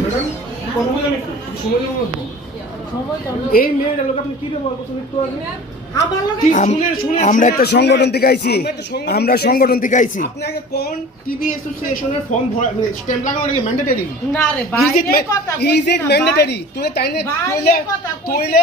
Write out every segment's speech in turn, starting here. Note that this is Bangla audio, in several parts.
ম্যাডাম কথা বলেন একটু সময়। এই মেয়ের লোক আপনি কি ব্যবহার করছেন একটু আগে? আমার একটা সংগঠন থেকে আইছি। আমরা সংগঠন থেকে আইছি। আপনি কোন টিভি অ্যাসোসিয়েশনের ফর্ম স্ট্যাম্প লাগানো নাকি ম্যান্ডেটরি না রে ভাই is it is it mandatory তুই তাইলে ভাই, তইলে এই কথা কইছি তইলে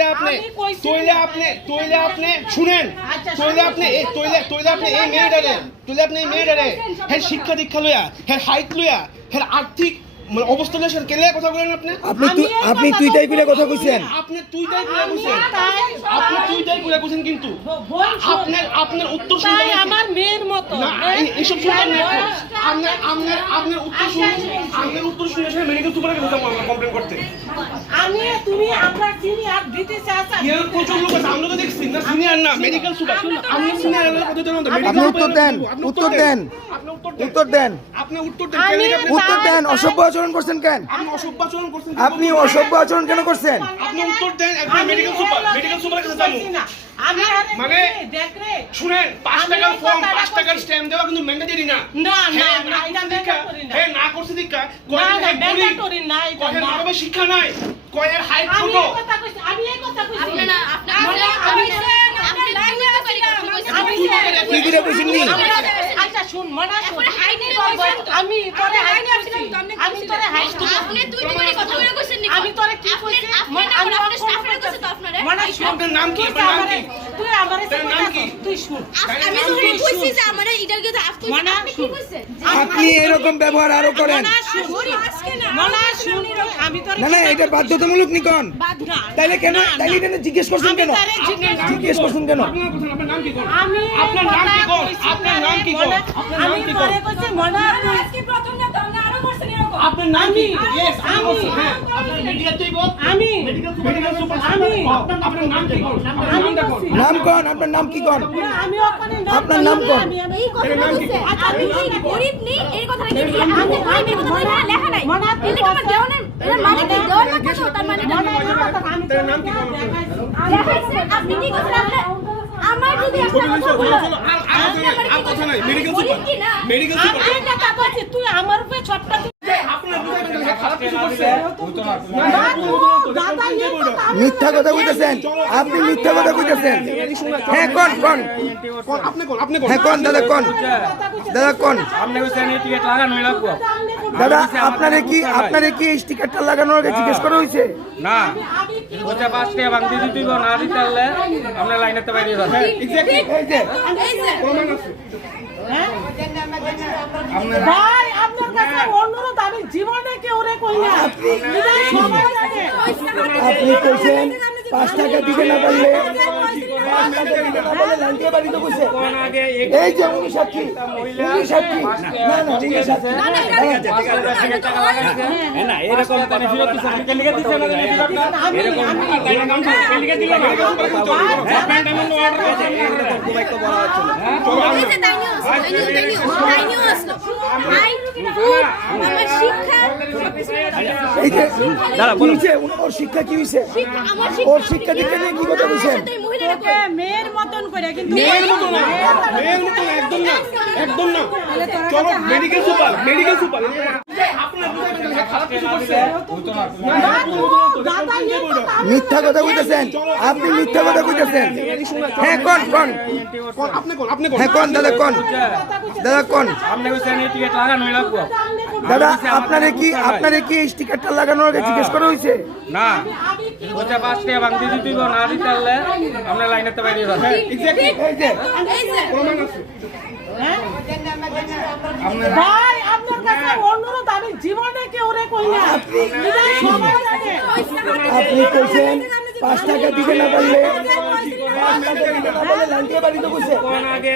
না, এই আপনি তইলে আপনি তইলে শুনেন। আচ্ছা, আপনি এই শুনুন। তইলে তইলে আপনি এই মেয়েটারে তইলে আপনি এই মেয়েটারে হ্যাঁ শিক্ষা দীক্ষা লইয়া হ্যাঁ হাইট লইয়া হ্যাঁ আর্থিক মানে অবস্থা স্যার কেলে কথা বলেন আপনি? আপনি তুই আপনি কথা তুইটাই করে কথা কইছেন? আপনি করে কইছেন? তাই আপনি করে কইছেন কিন্তু। আপনার আপনার উত্তর শুনতে আমার মেয়ের মতো। না এই- এইসব শুনতে না আপনার আপনার আপনার উত্তর শুনে আপনার উত্তর শুনে এসে মেডিকেল সুপারে গেলাম আমরা কমপ্লেন করতে। আমি তুমি আমরা সিনিয়র দিতে চাচ্ছি ইয়ার প্রচুর লোক আছে আমরা তো দেখছি না সিনিয়র না মেডিকেল সুপার আপনি সিনিয়র এর কথা আপনি উত্তর দেন উত্তর দেন। আপনি উত্তর দেন। উত্তর দেন। আপনি উত্তর দেন আপনি উত্তর দেন অসভ্য আচরণ করছেন কেন? আপনি অসভ্য আচরণ করছেন আপনি কেন করছেন? মানে- শুনেন পাঁচ টাকার এই ফর্ম পাঁচ টাকার স্ট্যাম্প দেওয়া কিন্তু ম্যান্ডেটরি না। না, না, হ্যাঁ, না, করছে দীক্ষা। হ্যাঁ শিক্ষা। নাই কয়ের হাইট ছোট। এই কথা কইছি আমি এই কথা কইছি। আপনি না আপনি আমি আমি আমি আপনি লাইনে আছেন আমি কি করে কইছেন নি? আচ্ছা শুন মনা। আমি তোরে লাইনে করছি আসছিলেন তো, আপনি আমি কইছিলেন। তোরে হাই আপনি তুই তুই করে কথা বলে কইছেন নি আমি তোরে কি আপনি কইছি আপনি মনে- আমি আমি আপনি স্টাফের কইছে তো আপনারে মনা শুন আপনার নাম কি? তুই নাম কি? তুই আমারে আপনার নাম কি? তুই শুন। আমি তো কইছি যে আমারে এটার কথা আপনি কি কইছেন আপনি এরকম ব্যবহার আরও করেন। মনা শুন না আমি না না এটা বাধ্যতামূলক নিকন। না, তাইলে কেন। তাইলে এটা জিজ্ঞেস করছেন কেন? জিজ্ঞেস করছেন কেন? আপনার নাম কি কোন আপনার নাম কি কোন আপনার নাম কি কোন আপনার নাম কি কোন পরে কইছি মনা আজকে প্রথম না তো আমরা আরও করছেন এরকম আপনার নাম কি? ইয়েস আমি। হ্যাঁ আপনার মেডিকেল তুই বল। আমি। মেডিকেল সুপার আমি। আপনার আপনার নাম কি কোন আপনার কোন বলছি। নাম কোন? আপনার নাম কি কোন? আমি ওখানে আপনার নাম কোন? এই কথাটা নাম আচ্ছা, আমি- গরিব নেই এই কথাটা কি আমি- আপনি এই কথাটা লেখা নাই। মনে হয় আমার দেওয়ানের এর মানে কি দেওয়ার না কেন তার মানে মনে কথা, আমি তার নাম কি বলো? দেখাইছে। আপনি কি কইছেন আপনি আমার যদি চলো, কথা বলো। আর আর কথা নাই, আর কথা নাই। মেডিকেল সুপার মেডিকেল সুপার কথা তুই আমার উপরে ছটটা দিবি। আপনার বুঝাইবেন না, খারাপ কিছু করছে না, তুই দাদা এই কথা আমি- মিথ্যা কথা কইতেছেন। আপনি মিথ্যা কথা কইতেছেন। হ্যাঁ কোন কোন? কোন আপনি কোন আপনি কোন? হ্যাঁ কোন দাদা কোন? দাদা কোন? আপনি বলছেন এই টিকিট লাগানোই লাগবো দাদা আপনারে কি আপনারে কি এই স্টিকারটা লাগানোর আগে জিজ্ঞেস করা হয়েছে? না। বলছে পাঁচ টাকা ভাঙতে দিতেই না দিতে পারলে আপনার লাইনেতে বাইরে যাবেন এক্স্যাক্টলি এই যে। প্রমাণ আছে। ভাই আপনার কাছে অনুরোধ আমি জীবনে কেউ রে কই না। আপনি কইছেন পাঁচ টাকা দিতে না পারলে এই যে উনি সাক্ষী উনি সাক্ষী না না উনি সাক্ষী না এরকম হ্যাঁ শিক্ষা কি? উনি- ওর শিক্ষা কি হইছে আমার দীক্ষা নিয়ে কি কথা মহিলারা তোকে মেয়ের মতন করে কিন্তু মেয়ের মতো না। মেয়ের মতো একদম না একদম না। চলো মেডিকেল সুপার মেডিকেল সুপার মিথ্যা কথা কইতেছেন। আপনি মিথ্যা কথা কইতেছেন। হ্যাঁ কোন কোন? কোন আপনি কোন আপনি কোন? হ্যাঁ কোন দাদা কোন? দাদা কোন? আপনি বলছেন এই টিকিট লাগানোই লাগবো দাদা আপনারে কি আপনারে কি এই স্টিকারটা লাগানোর আগে জিজ্ঞেস করা হয়েছে? না। বলছে পাঁচ টাকা ভাঙতে দিতেই না দিতে পারলে আপনার লাইনেতে বাইরে যাবেন এক্স্যাক্টলি এই যে। প্রমাণ আছে। ভাই আপনার কাছে অনুরোধ আমি জীবনে কেউ রে কই না। আপনি কইছেন পাঁচ টাকা দিতে না পারলে পাঁচ টাকা দিতে না পারলে লাইন বাড়িতে কইছে কোন আগে